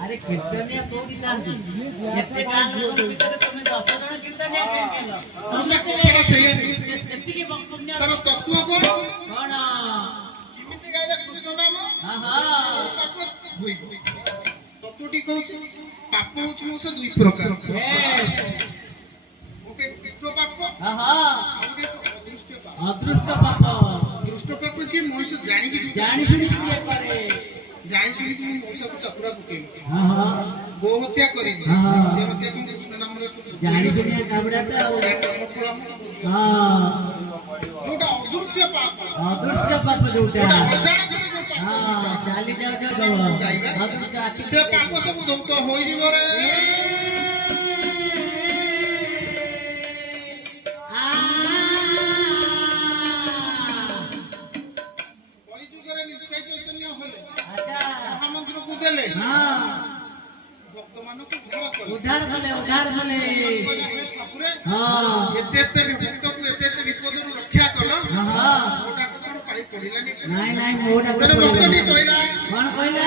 अरे कीर्तनिया कोठी तांती एते कान भितर तमे 10 जण कीर्तनिया केलो हमसे कोडा सही एति के पुण्य तर तत्व कोन कोन किमिति गाइला कृष्ण नाम हां हां पाप होई तत्वटी कहूछ पाप होछ मोसे दुई प्रकार ओके पितृ पाप हां हां अदृष्ट पाप दृष्ट पाप जे मोसे जानि सुनि करे जानि सुनि कि मोसे को चकुरा पुके हां हां गो हत्या करी से हत्या को कृष्ण नाम रे जानि सुनि काबडाटा हां जोटा अदृश्य पाप जोटा हां चाली जाओ दवा से पाप सब धौत होई जीव रे उद्धार भले हां एते विभक्त को एते विपद रु रक्षा कलो हां मोटा को पाड़ी पड़िला नहीं मोटा को भक्तटी कहला कोन कहला